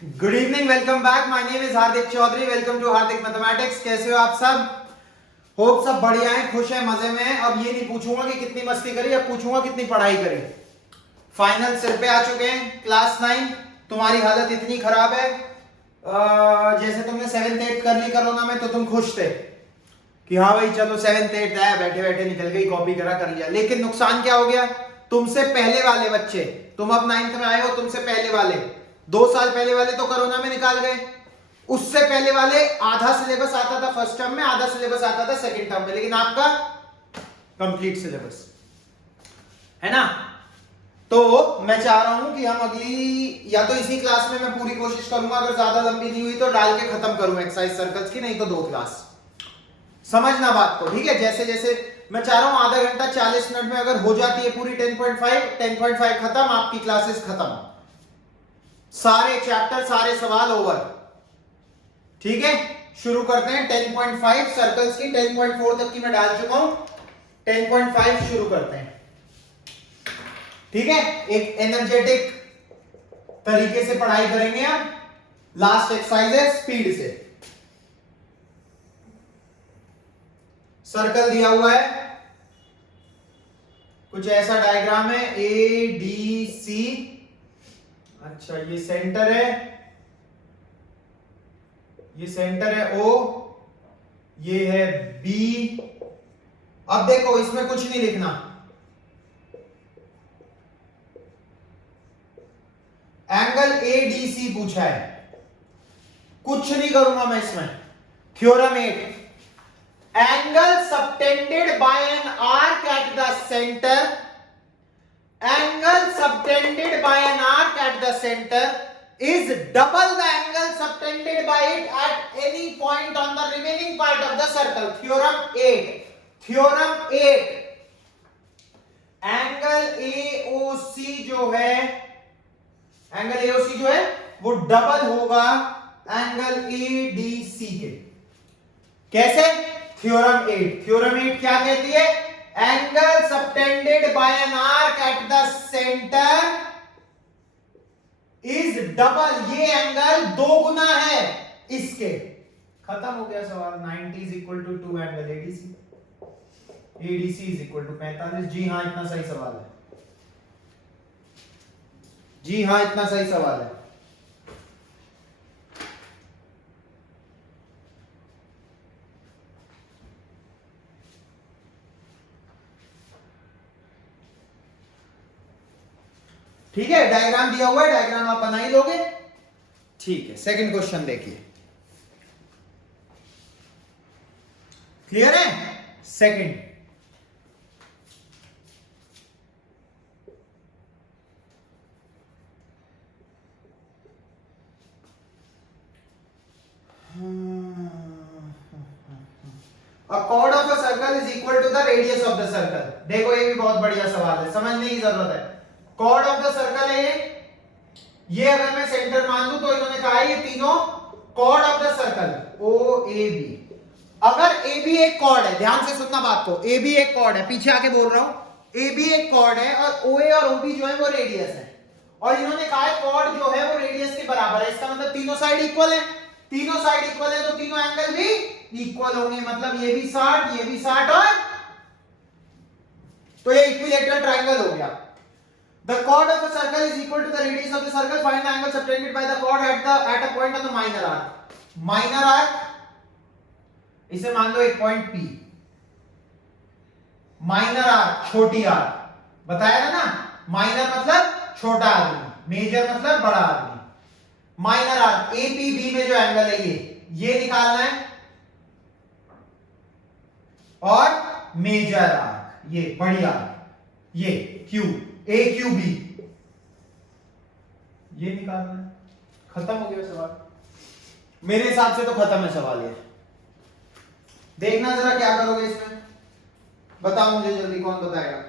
Good evening, welcome back. My name is Hardik Chaudhary. Welcome to Hardik mathematics. कैसे हो आप सब? होप सब बढ़िया हैं, खुश हैं, मजे में हैं। अब ये नहीं पूछूंगा कि कितनी मस्ती करी, अब पूछूंगा कितनी पढ़ाई करी। फाइनल सिर पे आ चुके हैं। क्लास 9 तुम्हारी हालत इतनी खराब है, जैसे तुमने 7th 8th कर ली कोरोना में तो तुम खुश थे कि हाँ भाई चलो 7th 8th आया, बैठे बैठे निकल गई, कॉपी करा कर लिया। लेकिन नुकसान क्या हो गया? तुमसे पहले वाले बच्चे, तुम अब 9th में आए हो, तुमसे पहले वाले 2 साल पहले वाले तो कोरोना में निकाल गए। उससे पहले वाले आधा सिलेबस आता था फर्स्ट टर्म में, आधा सिलेबस आता था सेकंड टर्म में, लेकिन आपका कंप्लीट सिलेबस है ना। तो मैं चाह रहा हूं कि हम अगली या तो इसी क्लास में मैं पूरी कोशिश करूंगा, अगर ज्यादा लंबी नहीं हुई तो डाल के खत्म करूं एक्सरसाइज सर्कल्स की, नहीं तो 2 क्लास। समझना बात को, ठीक है। जैसे जैसे मैं चाह रहा हूं आधा घंटा 40 मिनट में अगर हो जाती है पूरी 10.5 खत्म, आपकी क्लासेस खत्म, सारे चैप्टर सारे सवाल ओवर। ठीक है, शुरू करते हैं 10.5 सर्कल्स की। 10.4 तक की मैं डाल चुका हूं, 10.5 शुरू करते हैं। ठीक है, एक एनर्जेटिक तरीके से पढ़ाई करेंगे हम। लास्ट एक्सरसाइज है स्पीड से। सर्कल दिया हुआ है, कुछ ऐसा डायग्राम है, ए डी सी। अच्छा, ये सेंटर है, ये सेंटर है ओ, ये है बी। अब देखो इसमें कुछ नहीं लिखना, एंगल ए डी सी पूछा है, कुछ नहीं करूंगा मैं इसमें। Theorem 8, angle subtended by an arc at the centre, angle subtended by an arc at the centre is double the angle subtended by it at any point on the remaining part of the circle. Theorem 8. Theorem 8. Angle AOC जो है, angle AOC जो है वो double होगा angle ADC के। कैसे? Theorem 8। Theorem 8 क्या कहती है? Angle subtended by an arc at the centre is double, ये एंगल 2 गुना है इसके। खत्म हो गया सवाल। 90 is equal to 2 angle ADC, ADC is equal to 45। जी हाँ, इतना सही सवाल है। जी हाँ, इतना सही सवाल है। ठीक है, डायग्राम दिया हुआ है, डायग्राम आप बना ही लोगे। ठीक है, सेकंड क्वेश्चन देखिए। क्लियर है? Second, A chord of a circle is equal to the radius of the circle. देखो ये भी बहुत बढ़िया सवाल है, समझने की जरूरत है। chord of the circle है ये अगर मैं सेंटर मान लूं तो इन्होंने कहा है ये तीनों chord of the circle O A B। अगर A B एक chord है, ध्यान से सुनना बात को, A B एक chord है, पीछे आके बोल रहा हूं, A B एक chord है और OA और OB जो है वो रेडियस है, और इन्होंने कहा है chord जो है वो रेडियस के बराबर है। इसका मतलब तीनों साइड इक्वल है, तीनों साइड इक्वल है तो तीनों एंगल भी इक्वल होंगे, मतलब ये भी 60, ये भी 60, और तो ये इक्विलैटरल ट्रायंगल हो गया। The chord of a circle is equal to the radius of the circle. Find the angle subtended by the chord at a point on the minor arc. Minor arc, इसे मान लो एक point P। Minor arc छोटी arc, बताया था ना, minor मतलब छोटा आदमी, मेजर मतलब बड़ा आदमी। माइनर आर्क APB में जो एंगल है ये निकालना है, और मेजर आर्क ये बड़ी आर्क, ये Q AQB ये निकालना है। खत्म हो गया सवाल, मेरे हिसाब से तो खत्म है सवाल ये। देखना जरा क्या करोगे इसमें, बताओ मुझे जल्दी, कौन बताएगा?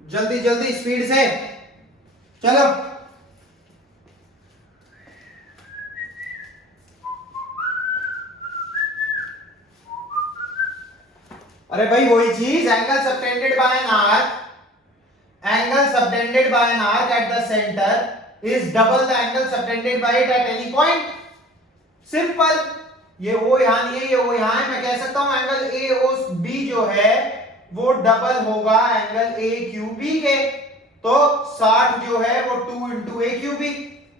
जल्दी जल्दी स्पीड से चलो। अरे भाई वही चीज, angle subtended by an arc angle subtended by an arc at the center is double the angle subtended by it at any point. Simple, ये O यहां नहीं है, ये O यहां है, मैं कह सकता हूं एंगल AOB जो है वो डबल होगा एंगल AQB के। तो 60 जो है वो 2 इंटू AQB,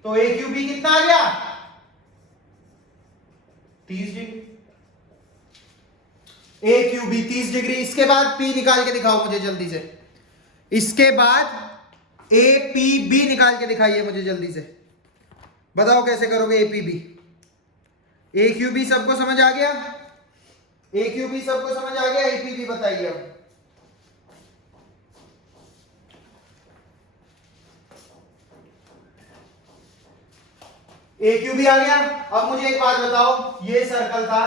तो AQB कितना आ गया? 30 डिग्री। AQB 30 degree. इसके बाद P निकाल के दिखाओ मुझे जल्दी से। इसके बाद APB निकाल के दिखाइए मुझे जल्दी से। बताओ कैसे करोगे APB? AQB सबको समझ आ गया? AQB सबको समझ आ गया? APB बताइए अब। AQB आ गया। अब मुझे एक बात बताओ, ये सर्कल था,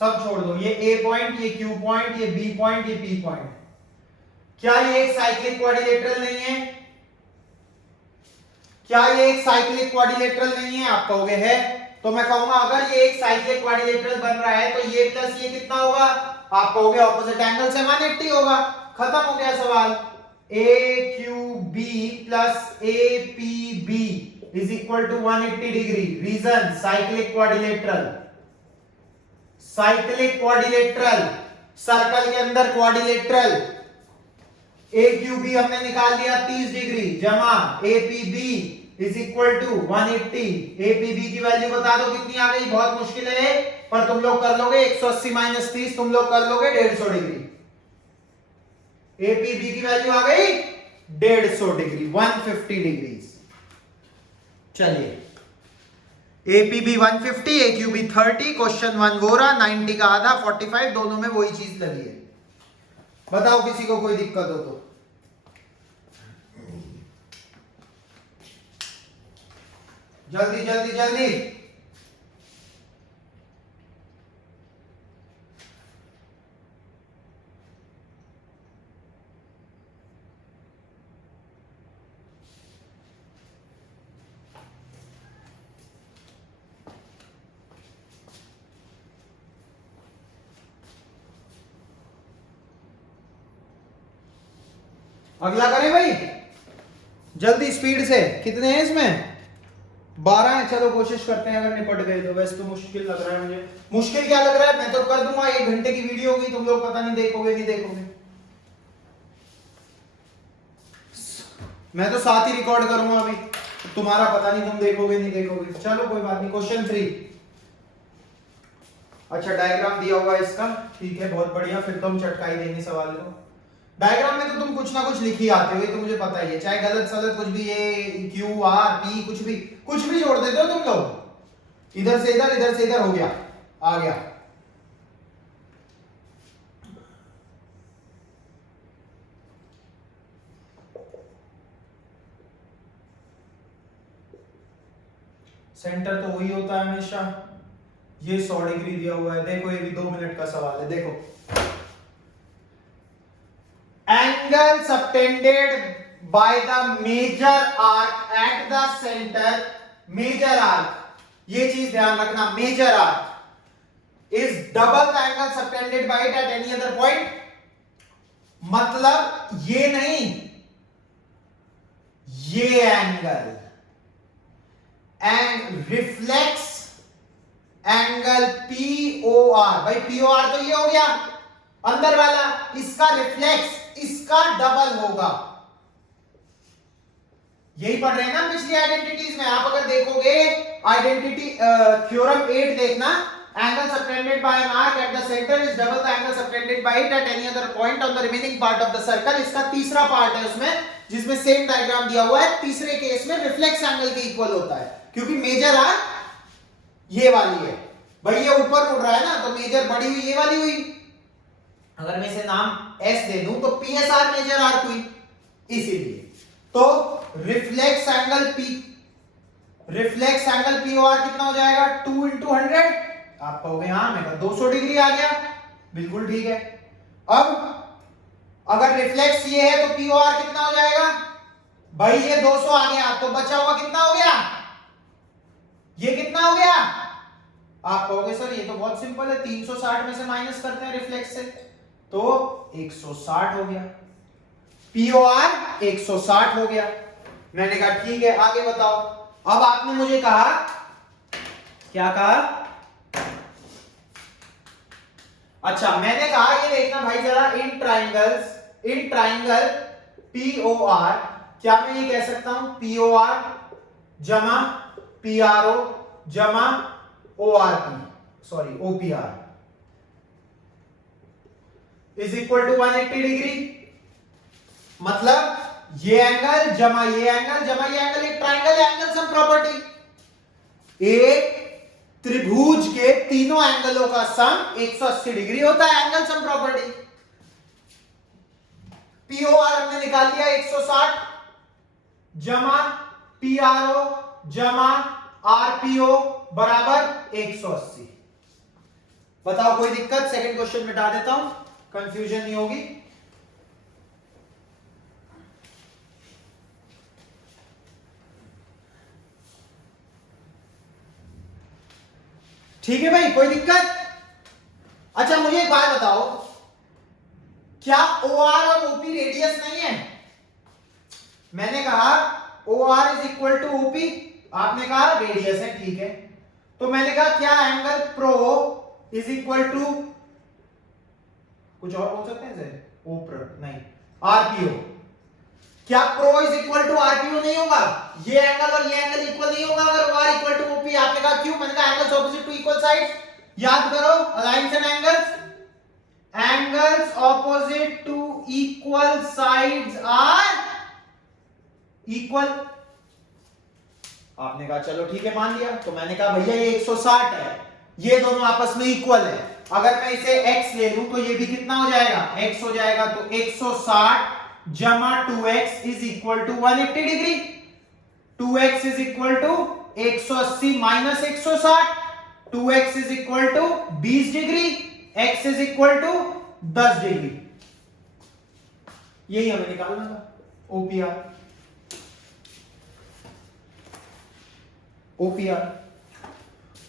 सब छोड़ दो, ये A पॉइंट, ये Q पॉइंट, ये B पॉइंट, ये P पॉइंट, क्या ये एक साइक्लिक क्वाड्रिलेटरल नहीं है? क्या ये एक साइक्लिक क्वाड्रिलेटरल नहीं है? आप कहोगे है, तो मैं कहूंगा अगर ये एक साइक्लिक क्वाड्रिलेटरल बन रहा है तो ये प्लस ये कितना होगा? आप कहोगे ऑपोजिट एंगल से 180 होगा। खत्म हो गया सवाल। AQB plus APB is equal to 180 degree. Reason cyclic quadrilateral. Cyclic quadrilateral, circle के अंदर क्वाड्रिलेटरल। AQB हमने निकाल लिया 30 डिग्री जमा APB is equal to 180। APB की वैल्यू बता दो कितनी आ गई? बहुत मुश्किल है पर तुम लोग कर लोगे। 180 माइनस 30 तुम लोग कर लोगे 150 डिग्री। APB की वैल्यू आ गई 150 डिग्री, 150 डिग्री। चलिए APB 150, AQB 30। क्वेश्चन 1 वो रहा, 90 का आधा 45, दोनों में वही चीज लगी है। बताओ किसी को कोई दिक्कत हो तो। जल्दी जल्दी जल्दी। अगला करें भाई, जल्दी स्पीड से। कितने हैं इसमें? 12 है। चलो कोशिश करते हैं, अगर निपट गए तो। वैसे तो मुश्किल लग रहा है मुझे। मुश्किल क्या लग रहा है? मैं तो कर दूंगा, 1 घंटे की वीडियो होगी, तुम लोग पता नहीं देखोगे नहीं देखोगे। मैं तो साथ ही रिकॉर्ड करूंगा अभी, तुम्हारा पता नहीं तुम देखोगे नहीं देखोगे। चलो कोई बात नहीं। क्वेश्चन 3। अच्छा डायग्राम दिया हुआ है इसका, ठीक है बहुत बढ़िया। फिर तो हम चटकाई देंगे सवाल को। डायग्राम में तो तुम कुछ ना कुछ लिख ही आते हो, ये तो मुझे पता ही है। चाहे गलत सलत कुछ भी, ये क्यू आर पी कुछ भी जोड़ देते हो तुम लोग। इधर से इधर हो गया, आ गया। सेंटर तो वही होता है हमेशा। ये 100 डिग्री दिया हुआ है। देखो ये भी 2 मिनट का सवाल है। देखो angle subtended by the major arc at the center, major arc, ये चीज ध्यान रखना, major arc is double the angle subtended by it at any other point। मतलब ये नहीं, ये angle and reflex angle POR। भाई POR तो ये हो गया अंदर वाला, इसका रिफ्लेक्स इसका डबल होगा। यही पढ़ रहे हैं ना पिछली आइडेंटिटीज में। आप अगर देखोगे आइडेंटिटी थ्योरम 8 देखना, angle subtended by an arc at the centre is double the angle subtended by it at any other point on the remaining part of the circle. इसका तीसरा पार्ट है उसमें, जिसमें सेम डायग्राम दिया हुआ है। तीसरे केस में रिफ्लेक्स एंगल के इक्वल होता है, क्योंकि मेजर आर्क ये वाली है। भाई ये ऊपर उड़ रहा है ना, तो मेजर बड़ी हुई ये वाली हुई। अगर मैं इसे नाम S दे दूं तो PSR मेजर आर्क हुई, इसीलिए। तो रिफ्लेक्स एंगल POR कितना हो जाएगा? 2 into 100। आप कहोगे हाँ, मैं 200 डिग्री आ गया, बिल्कुल ठीक है। अब अगर रिफ्लेक्स ये है तो POR कितना हो जाएगा? भाई ये 200 आ गया, तो बचा हुआ कितना हो गया? ये कितना हो गया? आप कहोगे सर ये तो बहुत सिंपल है, 360 में से माइनस करते हैं रिफ्लेक्स से। तो 160 हो गया। POR 160 हो गया। मैंने कहा ठीक है, आगे बताओ। अब आपने मुझे कहा, क्या कहा? अच्छा, मैंने कहा ये देखना भाई जरा, इन ट्राइंगल POR, क्या मैं ये कह सकता हूं POR जमा PRO जमा OPR is equal to 180 degree. मतलब ये एंगल जमा ये एंगल जमा ये एंगल, एक ट्राइंगल एंगल सम प्रॉपर्टी। एक त्रिभुज के तीनों एंगलों का सम 180 डिग्री होता है, एंगल सम प्रॉपर्टी। POR हमने निकाल लिया 160 जमा PRO जमा RPO बराबर 180। बताओ कोई दिक्कत? सेकंड क्वेश्चन मिटा देता हूं, कंफ्यूजन नहीं होगी। ठीक है भाई, कोई दिक्कत? अच्छा मुझे एक बात बताओ, क्या OR और OP रेडियस नहीं है? मैंने कहा OR is equal to OP, आपने कहा रेडियस है, ठीक है। तो मैंने कहा क्या angle PRO is equal to, कुछ और बोल सकते हैं सर, ओप्र नहीं, RPO। क्या PRO is equal to RPO नहीं होगा? ये एंगल और ये एंगल इक्वल नहीं होगा अगर OR इक्वल टू OP? आपने कहा क्यों? मैंने कहा angles opposite to equal sides. याद करो, alliance and angles opposite to equal sides are equal. आपने कहा चलो ठीक है, मान लिया। तो मैंने कहा भैया ये 160 है, ये दोनों आपस में इक्वल है। अगर मैं इसे x ले लूं तो ये भी कितना हो जाएगा? x हो जाएगा। तो 160 जमा 2x is equal to 180 degree. 2x is equal to 180 minus 160, 2x is equal to 20 degree, x is equal to 10 degree. यही हमें निकालना था, OPR।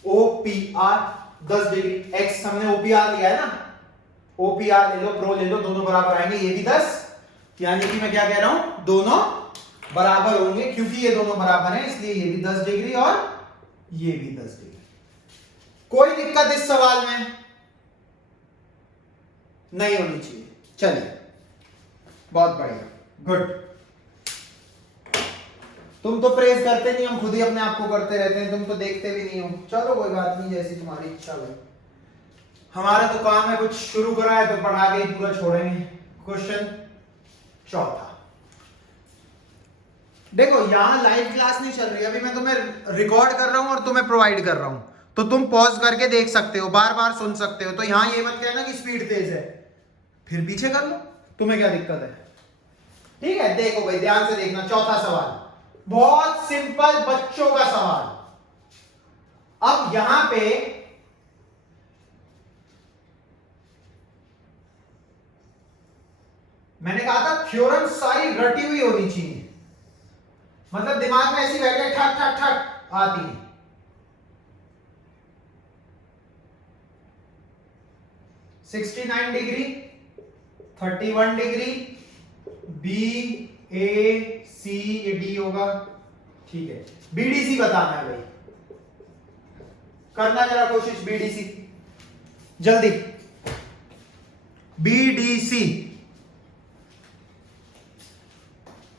OPR 10 डिग्री, x हमने OPR लिया है ना, OPR ले लो, प्रो ले लो, दोनों बराबर आएंगे। ये भी 10, यानी कि मैं क्या कह रहा हूं, दोनों बराबर होंगे, क्योंकि ये दोनों बराबर हैं इसलिए ये भी 10 डिग्री और ये भी 10 डिग्री। कोई दिक्कत इस सवाल में नहीं होनी चाहिए। चलिए, बहुत बढ़िया, गुड। तुम तो प्रेज करते नहीं, हम खुद ही अपने आप को करते रहते हैं, तुम तो देखते भी नहीं हो। चलो कोई बात नहीं, जैसी तुम्हारी इच्छा भाई। हमारा तो काम है, कुछ शुरू करा है तो पढ़ा के ही पूरा छोड़ेंगे। क्वेश्चन चौथा, देखो यहां लाइव क्लास नहीं चल रही, अभी मैं तुम्हें रिकॉर्ड कर रहा हूं और तुम्हें प्रोवाइड कर रहा हूं, तो तुम पॉज करके देख सकते हो, बार बार सुन सकते हो। तो यहां ये मत कहना कि स्पीड तेज है, फिर पीछे कर लो, तुम्हें क्या दिक्कत है? ठीक है, देखो भाई ध्यान से देखना। चौथा सवाल बहुत सिंपल बच्चों का सवाल। अब यहां पे मैंने कहा था थ्योरम सारी रटी हुई होनी चाहिए, मतलब दिमाग में ऐसी बैठे ठक ठक ठक आती है। $69 डिग्री, 31 डिग्री, BAC, ये D होगा, ठीक है। BDC बताना है भाई, करना जरा कोशिश, BDC जल्दी। BDC।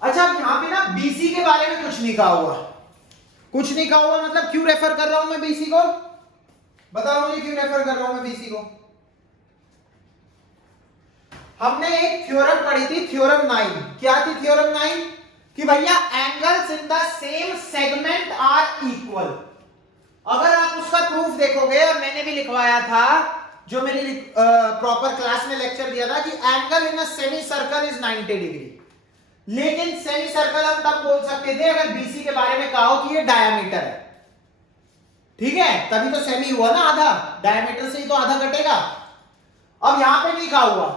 अच्छा, अब यहां पे ना BC के बारे में कुछ नहीं कहा हुआ, कुछ नहीं कहा हुआ, मतलब क्यों रेफर कर रहा हूं मैं BC को? बताओ मुझे क्यों रेफर कर रहा हूं मैं BC को? हमने एक थ्योरम पढ़ी थी, थ्योरम 9। क्या थी थ्योरम 9? कि भैया angles in the same segment are equal. अगर आप उसका प्रूफ देखोगे, और मैंने भी लिखवाया था जो मेरी प्रॉपर क्लास में लेक्चर दिया था, कि angle in a semi circle is 90 degree. लेकिन सेमी सर्कल हम तब बोल सकते थे अगर BC के बारे में कहा हो कि ये डायमीटर है, ठीक है, तभी तो सेमी हुआ ना, आधा डायमीटर से ही तो आधा कटेगा। अब यहां पे नहीं कहा हुआ,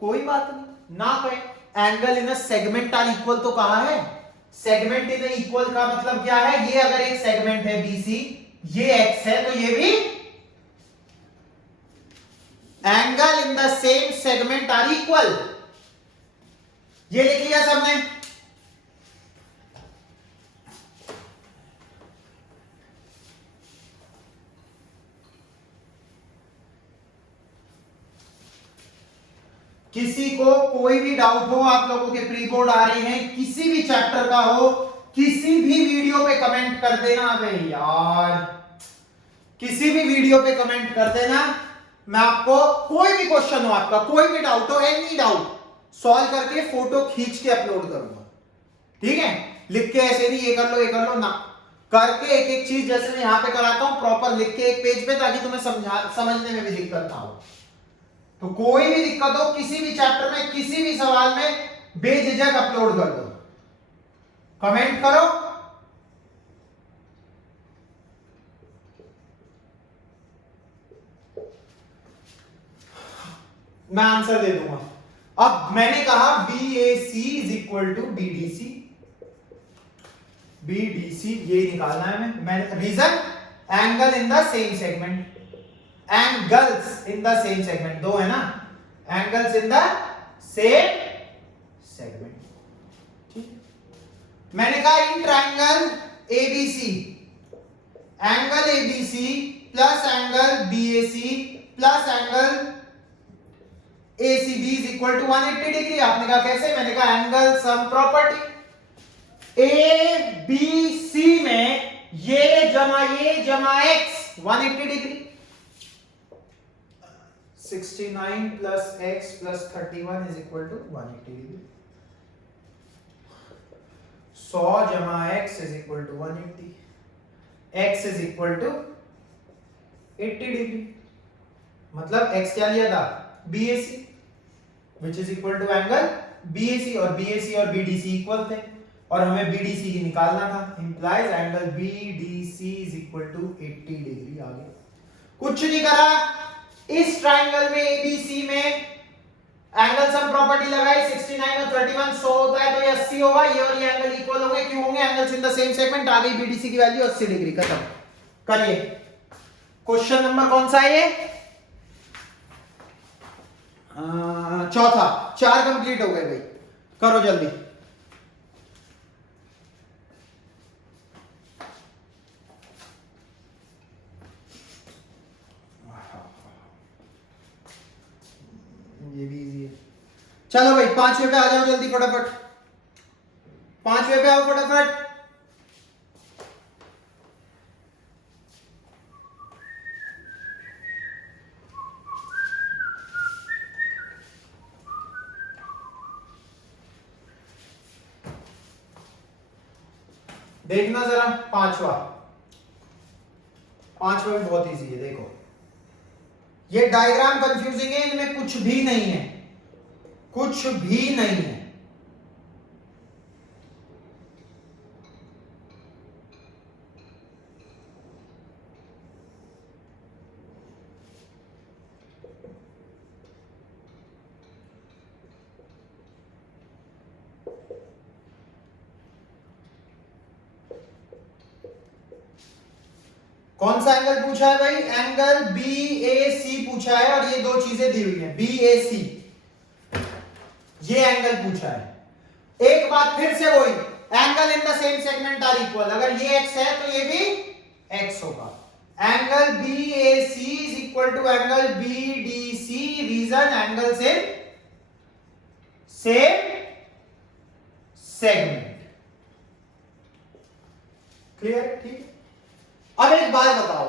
कोई बात नहीं, ना कहे। Angle in a segment are equal तो कहा है, सेगमेंट इन इक्वल का मतलब क्या है? ये अगर एक सेगमेंट है BC, ये x है, तो ये भी angle in the same segment are equal. ये लिख लिया सबने। किसी को कोई भी डाउट हो, आप लोगों के प्री बोर्ड आ रहे हैं, किसी भी चैप्टर का हो, किसी भी वीडियो पे कमेंट कर देना। अबे यार, किसी भी वीडियो पे कमेंट कर देना। मैं आपको कोई भी क्वेश्चन हो, आपका कोई भी डाउट हो, एनी डाउट सॉल्व करके फोटो खींच के अपलोड करूंगा। ठीक है, लिख के ऐसे नहीं ये कर लो ये कर लो ना, करके एक एक चीज जैसे मैं यहां पे कराता हूं प्रॉपर लिख के एक पेज पे, ताकि तुम्हें समझने में भी दिक्कत ना हो। तो कोई भी दिक्कत हो किसी भी चैप्टर में, किसी भी सवाल में, बेझिझक अपलोड कर दो, कमेंट करो। मैं आंसर दे दूंगा। अब मैंने कहा BAC is equal to BDC, BDC ये निकालना है मैं reason angle in the same segment, angles in the same segment, दो है ना, angles in the same segment. ठीक, मैंने कहा in triangle ABC, angle ABC plus angle BAC plus angle ACB is equal to 180 degree. आपने कहा कैसे? मैंने कहा एंगल सम प्रॉपर्टी, ABC में ये जमा x 180 degree, 69 plus x plus 31 is equal to 180 degree. 100 जमा x is equal to 180, x is equal to 80 degree. मतलब x क्या लिया था? BAC, which is equal to angle BAC, और BAC और BDC इक्वल थे और हमें BDC की निकालना था। Implies angle BDC is equal to 80 degree. आगे कुछ नहीं करा, इस ट्रायंगल में ABC में एंगल सम प्रॉपर्टी लगाई, 69 और 31 100 होता है तो ये 80 होगा, ये और ये एंगल इक्वल होंगे। क्यों होंगे? Angles in the same segment. आ गई BDC की वैल्यू 80 डिग्री। खत्म। करिए, क्वेश्चन नंबर कौन सा है ये? चौथा। 4 कंप्लीट हो गए भाई, करो जल्दी। ये भी इजी है। चलो भाई 5वें पे आ जाओ जल्दी फटाफट, 5वें पे आओ फटाफट। देखना जरा पांचवा भी बहुत इजी है। देखो ये डायग्राम कंफ्यूजिंग है, इनमें कुछ भी नहीं है, कुछ भी नहीं है। कौन सा एंगल पूछा है भाई? एंगल BAC पूछा है, और ये दो चीजें दी हुई हैं BAC, ये एंगल पूछा है। एक बात फिर से वही, angle in the same segment are equal. अगर ये x है तो ये भी x होगा। Angle BAC is equal to angle BDC, reason angle से सेम सेगमेंट। क्लियर? ठीक है। अब एक बात बताओ,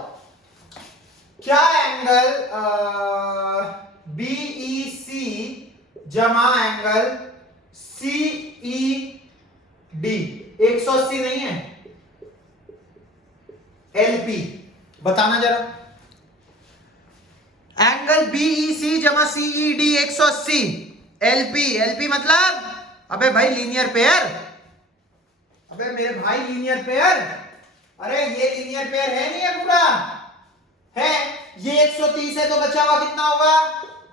क्या एंगल BEC जमा एंगल CED 180 नहीं है? LP बताना जरा। एंगल BEC जमा CED 180, LP मतलब अबे भाई लीनियर पेयर। अबे मेरे भाई लीनियर पेयर। अरे ये लीनियर पेयर है नहीं है? पूरा है। ये 130 है तो बचा हुआ कितना होगा?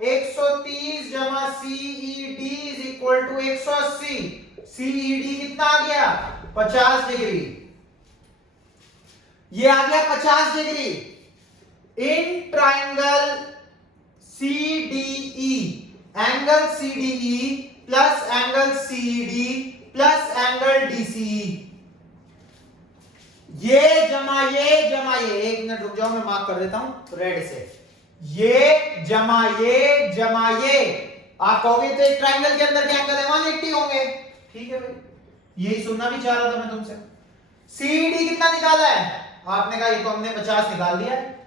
130 जमा CED is equal to 180। CED कितना आ गया? 50 डिग्री। ये आ गया 50 degree. In triangle CDE, angle CDE plus angle CED plus angle DCE, ये जमा ये, एक मिनट रुक जाओ, मैं मार्क कर देता हूं रेड से, ये जमा ये, आप कहोगे तो एक ट्रायंगल के अंदर के एंगल है 180 होंगे, ठीक है भाई, यही सुनना भी चाह रहा था मैं तुमसे। CED कितना निकाला है, आपने कहा ये तो हमने 50 निकाल दिया है।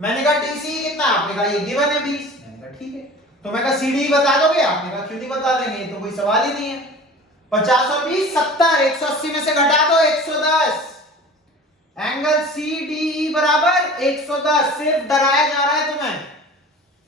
मैंने कहा DCE कितना है, आपने कहा ये गिवन है 20, मैंने कहा ठीक है। तो मैं कहा CDE बता दोगे, आपने कहा क्यों नहीं बता देंगे, ये तो कोई सवाल ही नहीं है। 50 और 20 70, 180 में से घटा दो 110, एंगल CDE बराबर 110। सिर्फ डराया जा रहा है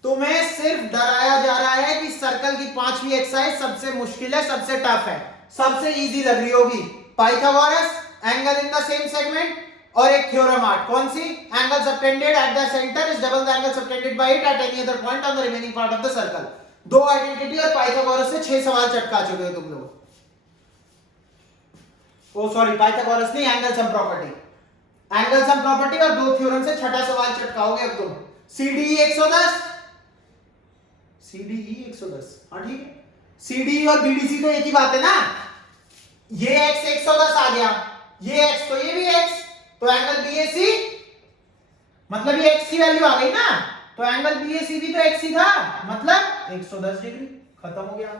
तुम्हें सिर्फ डराया जा रहा है कि सर्कल की 5वीं एक्सरसाइज सबसे मुश्किल है, सबसे टफ है, सबसे इजी लग रही होगी। Pythagoras, angle in the same segment, और एक थ्योरम 8, कौन सी, angle subtended at the centre is double the angle subtended by it at any other point on the remaining part of the circle. दो identity और Pythagoras से 6 सवाल चटका चुके हो तुम लोग। ओ सॉरी, पाइथागोरस नहीं, angle sum property, angle sum property और दो थ्योरम से छठा सवाल चटकाओगे अब तुम। CDE 110, CDE 110, हाँ ठीक है। CDE और BDC तो एक ही बात है ना, ये x 110 आ गया, ये x तो ये भी x, तो एंगल BAC मतलब ये x की वैल्यू आ गई ना, तो एंगल BAC भी तो x ही था, मतलब 110 डिग्री, खत्म हो गया।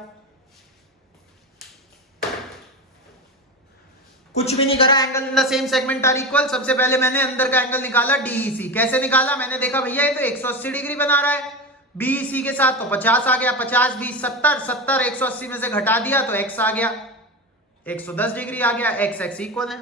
कुछ भी नहीं करा, angle in the same segment are equal. सबसे पहले मैंने अंदर का एंगल निकाला DEC, कैसे निकाला, मैंने देखा भैया ये तो 180 डिग्री बना रहा है, BEC के साथ तो 50 आ गया, 50 20 70, 70 180 में से घटा दिया तो x आ गया, 110 डिग्री आ गया, x इक्वल है।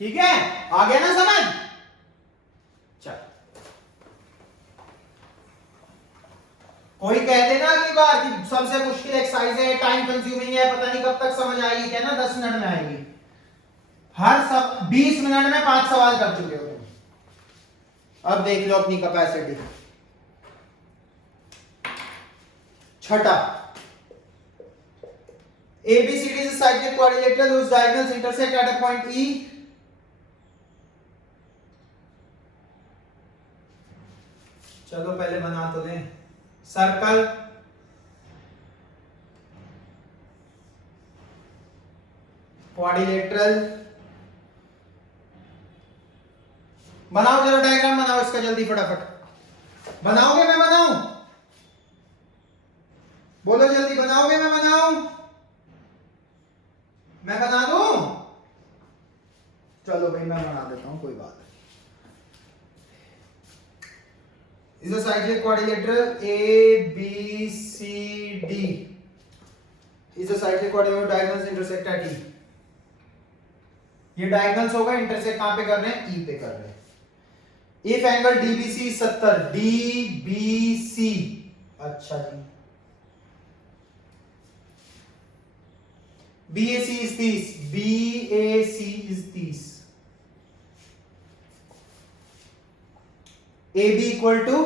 ठीक है, आ गया ना समझ। चल, कोई कह देना कि बार कि सबसे मुश्किल एक्सरसाइज है, टाइम कंज्यूमिंग है, पता नहीं कब तक समझ आएगी, क्या ना 10 मिनट में आएगी। हर सब 20 मिनट में 5 सवाल कर चुके हो तुम। अब देख लो अपनी कैपेसिटी। छठा, ABCD is a cyclic quadrilateral whose diagonals intersect at a point E. चलो पहले बना तो दें। सर्कल क्वाड्रिलेटरल, बनाओ जरा डायग्राम बनाओ इसका जल्दी फटाफट। बनाओगे मैं बनाऊं? बोलो जल्दी, बनाओगे मैं बनाऊं? मैं बना दूं? चलो भाई मैं बना देता हूं, कोई बात नहीं। is a cyclic quadrilateral ABCD is a cyclic quadrilateral diagonals intersect at E। ये डायगोनल्स होगा, इंटरसेक्ट कहां पे कर रहे हैं, E पे कर रहे हैं। इफ एंगल DBC 70, DBC, अच्छा जी, BAC is 30, BAC is 30, AB equal to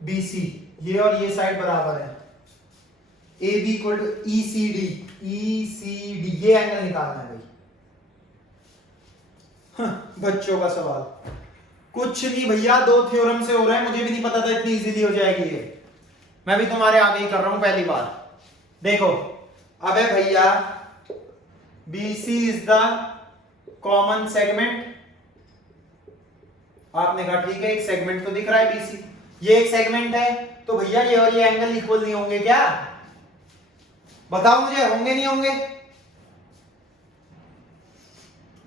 BC, ये और ये साइड बराबर है, AB इक्वल टू ECD, ECD, ये एंगल निकालना है भाई। बच्चों का सवाल, कुछ नहीं भैया, दो थ्योरम से हो रहा है, मुझे भी नहीं पता था इतनी इजीली हो जाएगी ये, मैं भी तुम्हारे आगे ही कर रहा हूं पहली बार। देखो अबे भैया, BC is the common segment, आपने कहा ठीक है, एक सेगमेंट तो दिख रहा है BC, ये एक सेगमेंट है, तो भैया ये और ये एंगल इक्वल नहीं होंगे क्या? बताओ मुझे, होंगे नहीं होंगे?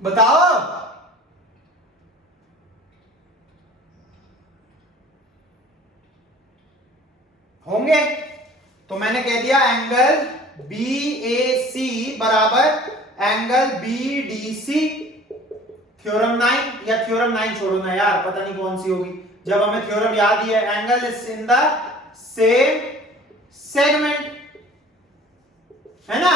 बताओ। होंगे, तो मैंने कह दिया एंगल BAC बराबर एंगल BDC। थ्योरम 9 या थ्योरम 9 छोड़ो ना यार, पता नहीं कौन सी होगी, जब हमें थ्योरम याद ही है, angle is in the same segment, है ना?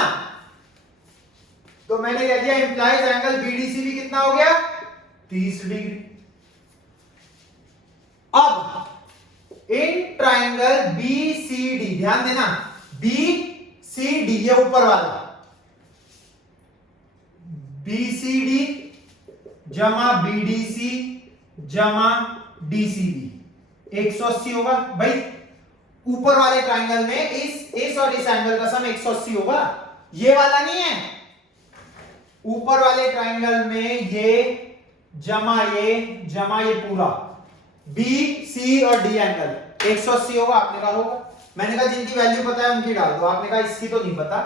तो मैंने कह दिया इंप्लाइज एंगल BDC भी कितना हो गया, 30 डिग्री। अब इन ट्राइंगल BCD, ध्यान देना, BCD ये ऊपर वाला, BCD जमा BDC जमा DCB 180 होगा भाई। ऊपर वाले ट्राइंगल में इस और इस एंगल का सम 180 होगा, ये वाला नहीं है। ऊपर वाले ट्राइंगल में ये जमा ये पूरा बी सी और डी एंगल 180 होगा। आपने कहा होगा, मैंने कहा जिनकी वैल्यू पता है उनकी डाल दो। आपने कहा इसकी तो नहीं पता,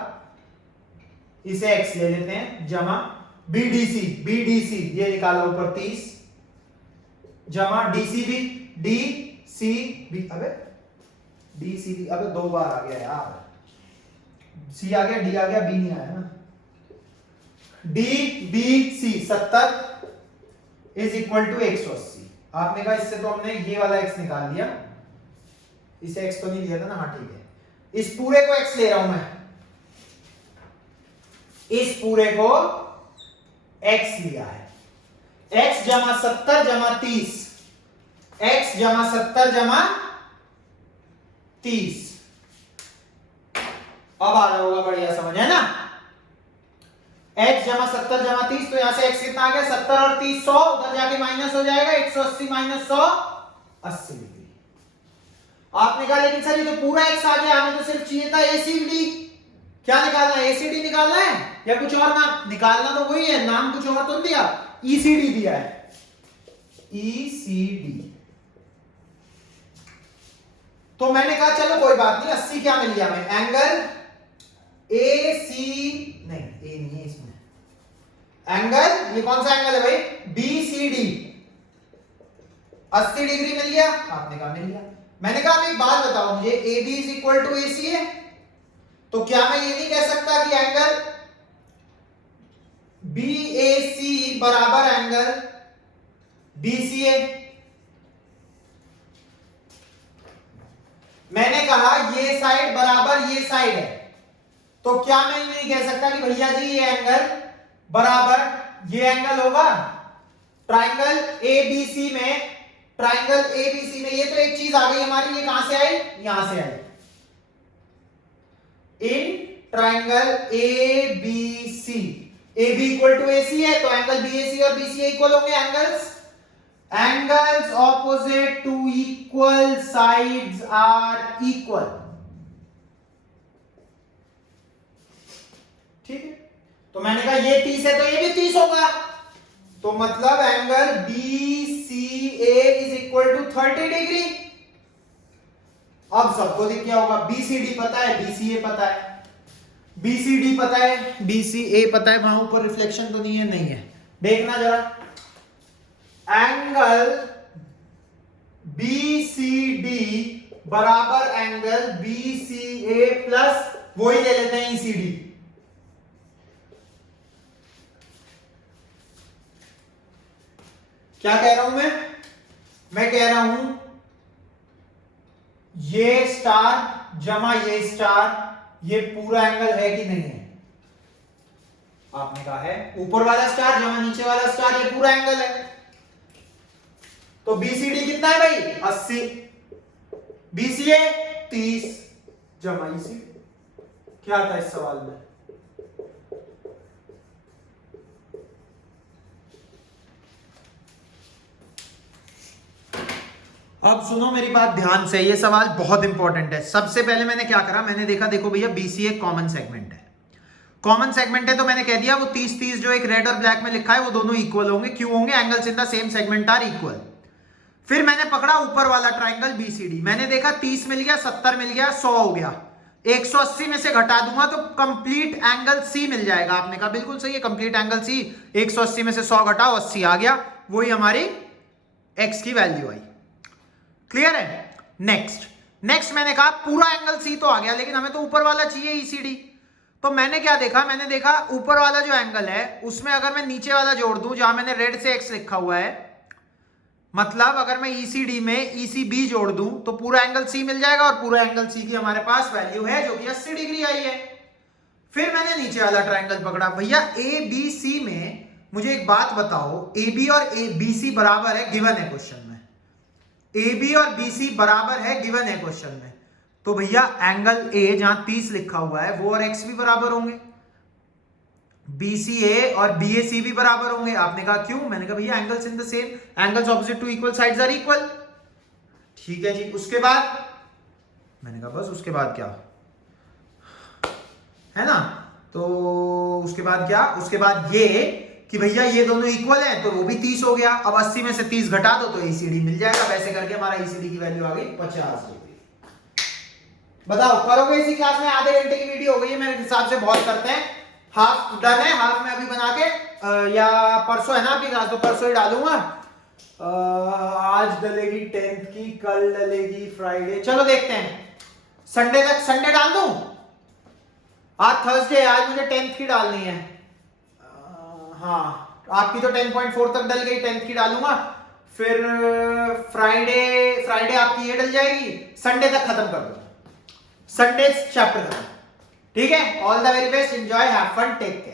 इसे x ले लेते हैं, जमा BDC ये निकाला ऊपर 30 जमा DCB, अबे DCB, अबे दो बार आ गया यार, C आ गया, D आ गया, B नहीं आया ना। DBC 70 is equal to 180। आपने कहा इससे तो हमने ये वाला x निकाल लिया, इसे x तो नहीं लिया था ना, हाँ ठीक है। इस पूरे को x ले रहा हूं मैं, इस पूरे को x लिया है, x जमा 70 जमा 30, x जमा 70 जमा 30। अब आ रहा होगा बढ़िया समझ, है ना। x जमा 70 जमा 30, तो यहां से x कितना आ गया 70 और 30 100, उधर जाके माइनस हो जाएगा 180 माइनस 100 80 डिग्री। आपने कहा लेकिन सर ये तो पूरा x आ गया, हमें तो सिर्फ चाहिए था ACD। क्या निकालना है, ACD निकालना है या कुछ और नाम निकालना, तो वही है, नाम कुछ और तो दिया, ECD दिया है, ECD। तो मैंने कहा चलो कोई बात नहीं, 80 क्या मिल गया हमें, एंगल AC नहीं, ए नहीं है इसमें, एंगल, ये कौन सा एंगल है भाई, BCD 80 डिग्री मिल गया। आपने कहा मिल गया। मैंने कहा अब एक बात बताओ मुझे, AB is equal to AC है, तो क्या मैं ये नहीं कह सकता कि एंगल BAC बराबर एंगल BCA। मैंने कहा ये साइड बराबर ये साइड है, तो क्या मैं ये नहीं कह सकता कि भैया जी ये एंगल बराबर ये एंगल होगा। ट्राइंगल ABC में, ट्राइंगल ABC में ये तो एक चीज आ गई हमारी, ये कहां से आई, यहां से आई। In triangle ABC, AB equal to AC है, तो एंगल BAC और BCA इक्वल होंगे। Angles opposite to equal sides are equal. ठीक है, तो मैंने कहा ये 30 है तो ये भी 30 होगा, तो मतलब angle BCA is equal to 30 degree. अब सबको दिख गया होगा, BCD पता है, BCA पता है, BCD पता है, BCA पता है, वहां ऊपर रिफ्लेक्शन तो नहीं है, नहीं है। देखना जरा, एंगल BCD बराबर एंगल BCA प्लस वही ले लेते हैं ECD। क्या कह रहा हूं मैं कह रहा हूं ये स्टार जमा ये स्टार, ये पूरा एंगल है कि नहीं है। आपने कहा है, ऊपर वाला स्टार जमा नीचे वाला स्टार, ये पूरा एंगल है। तो BCD कितना है भाई 80, BCA 30 जमा ECD। क्या था इस सवाल में, अब सुनो मेरी बात ध्यान से, ये सवाल बहुत इंपॉर्टेंट है। सबसे पहले मैंने क्या करा, मैंने देखा, देखो भैया BCA कॉमन सेगमेंट है, कॉमन सेगमेंट है, तो मैंने कह दिया वो 30-30 जो एक रेड और ब्लैक में लिखा है वो दोनों इक्वल होंगे। क्यों होंगे, angles in the same segment are equal. फिर मैंने पकड़ा ऊपर वाला ट्राइंगल BCD, मैंने देखा 30 मिल गया, 70 मिल गया, 100 हो गया, 180 में से घटा दूंगा तो कंप्लीट एंगल C मिल जाएगा। आपने कहा बिल्कुल सही है, कंप्लीट एंगल C, 180 में से 100 घटाओ 80 आ गया, वही हमारी x की वैल्यू आई। क्लियर है। नेक्स्ट मैंने कहा पूरा एंगल C तो आ गया, लेकिन हमें तो ऊपर वाला चाहिए ECD। तो मैंने क्या देखा, मैंने देखा ऊपर वाला जो एंगल है उसमें अगर मैं नीचे वाला जोड़ दूं, जहां मैंने रेड से x लिखा हुआ है, मतलब अगर मैं ECD में ECB जोड़ दूं तो पूरा एंगल C मिल जाएगा, और पूरा एंगल C की हमारे पास वैल्यू है जो कि 80 डिग्री आई है। फिर मैंने नीचे वाला ट्राइंगल पकड़ा, भैया ABC में मुझे एक बात बताओ, AB और BC बराबर है, गिवन है क्वेश्चन में, ए बी और बी सी बराबर है, गिवन है क्वेश्चन में, तो भैया एंगल ए जहां 30 लिखा हुआ है वो और एक्स भी बराबर होंगे, बी सी ए और बी ए सी भी बराबर होंगे। आपने कहा क्यों? मैंने कहा भैया angles in the same, angles opposite to equal sides are equal. ठीक है जी। उसके बाद मैंने कहा बस उसके बाद क्या है ना, तो उसके बाद क्या, उसके बाद ये कि भैया ये दोनों इक्वल हैं तो वो भी 30 हो गया। अब 80 में से 30 घटा दो तो एसीडी मिल जाएगा। वैसे करके हमारा एसीडी की वैल्यू आ गई 50 डिग्री। बताओ करोगे इसी क्लास में? आधे घंटे की वीडियो हो गई है मेरे हिसाब से, बहुत करते हैं। हाफ डन है, हाफ में अभी बना के या परसों है ना आपकी क्लास, तो परसों ही डालूंगा। आज डलेगी 10th की, कल डलेगी फ्राइडे, चलो देखते हैं संडे तक। संडे डाल दूं? आज थर्सडे, आज मुझे 10th की डालनी है। हाँ आपकी तो 10.4 तक डल गई, 10th की डालूंगा। फिर फ्राइडे आपकी ये डल जाएगी, संडे तक खत्म कर दो, संडे चैप्टर खत्म। ठीक है, all the very best, enjoy, have fun, take care.